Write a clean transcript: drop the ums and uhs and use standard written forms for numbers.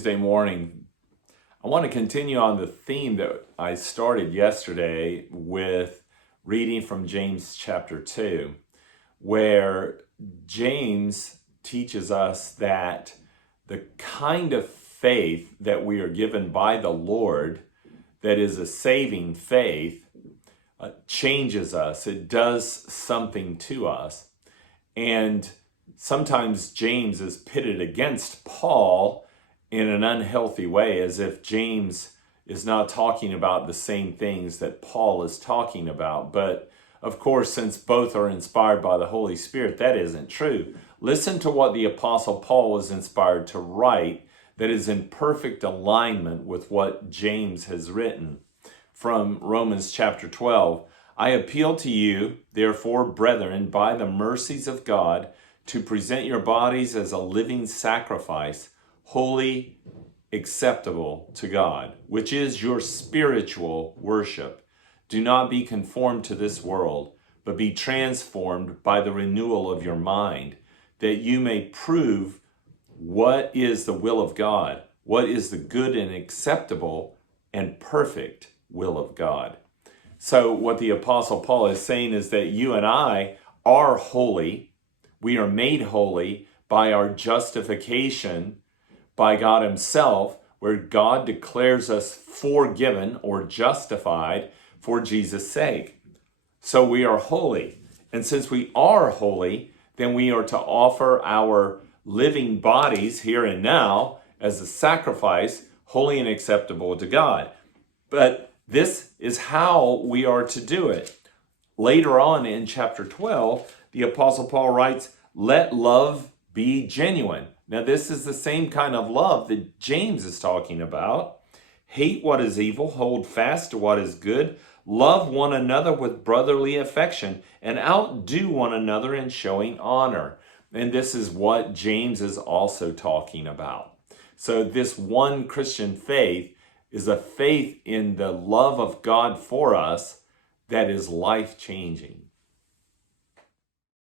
Tuesday morning. I want to continue on the theme that I started yesterday with reading from James chapter 2, where James teaches us that the kind of faith that we are given by the Lord, that is a saving faith, changes us. It does something to us. And sometimes James is pitted against Paul in an unhealthy way, as if James is not talking about the same things that Paul is talking about. But of course, since both are inspired by the Holy Spirit, that isn't true. Listen to what the Apostle Paul was inspired to write that is in perfect alignment with what James has written. From Romans chapter 12, I appeal to you, therefore, brethren, by the mercies of God, to present your bodies as a living sacrifice, holy, acceptable to God, which is your spiritual worship. Do not be conformed to this world, but be transformed by the renewal of your mind, that you may prove what is the will of God, what is the good and acceptable and perfect will of God. So what the Apostle Paul is saying is that you and I are holy. We are made holy by our justification by God Himself, where God declares us forgiven or justified for Jesus' sake. So we are holy. And since we are holy, then we are to offer our living bodies here and now as a sacrifice, holy and acceptable to God. But this is how we are to do it. Later on in chapter 12, the Apostle Paul writes, let love be genuine. Now, this is the same kind of love that James is talking about. Hate what is evil, hold fast to what is good, love one another with brotherly affection, and outdo one another in showing honor. And this is what James is also talking about. So this one Christian faith is a faith in the love of God for us that is life-changing.